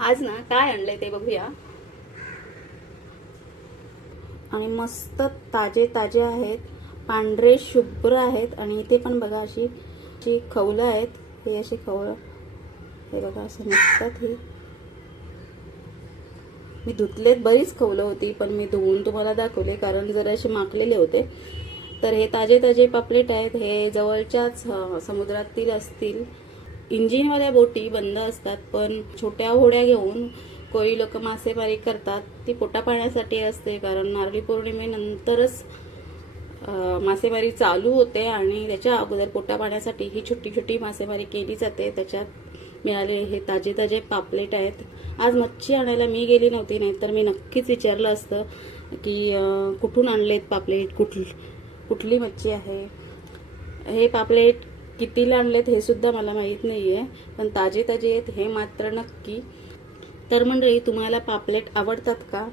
आज ना काय आणलंय ते बघूया. आणि मस्त ताजे ताजे आहेत. पांढरे शुभ्र आहेत आणि इथे पण बघा अशी जी खवलं आहेत हे अशी खवलं हे बघा असं निघतात ही. मी धुतलेत बरीच खवलं होती पण मी धुवून तुम्हाला दाखवले कारण जरा असे माकलेले होते. तर हे ताजे ताजे पापलेट आहेत हे जवळच्याच समुद्रातील असतील. इंजिनवाल्या बोटी बंद असतात पण छोट्या होड्या घेऊन कोळी लोक मासेमारी करतात. ती पोटा पाण्यासाठी असते कारण नारळी पौर्णिमेनंतरच मासेमारी चालू होते आणि त्याच्या अगोदर पोटा पाण्यासाठी ही छोटी छोटी मासेमारी केली जाते. त्याच्यात मिळाले हे ताजे ताजे पापलेट आहेत. आज मच्छी आणायला मी गेली नव्हती नाहीतर मी नक्कीच विचारलं असतं की कुठून आणलेत पापलेट? कुठ कुठली मच्छी आहे? हे पापलेट कितीला आणलेत हे सुद्धा मला माहीत नाही आहे पण ताजे ताजे आहेत हे मात्र नक्की. तर मंडळी तुम्हाला पापलेट आवडतात का?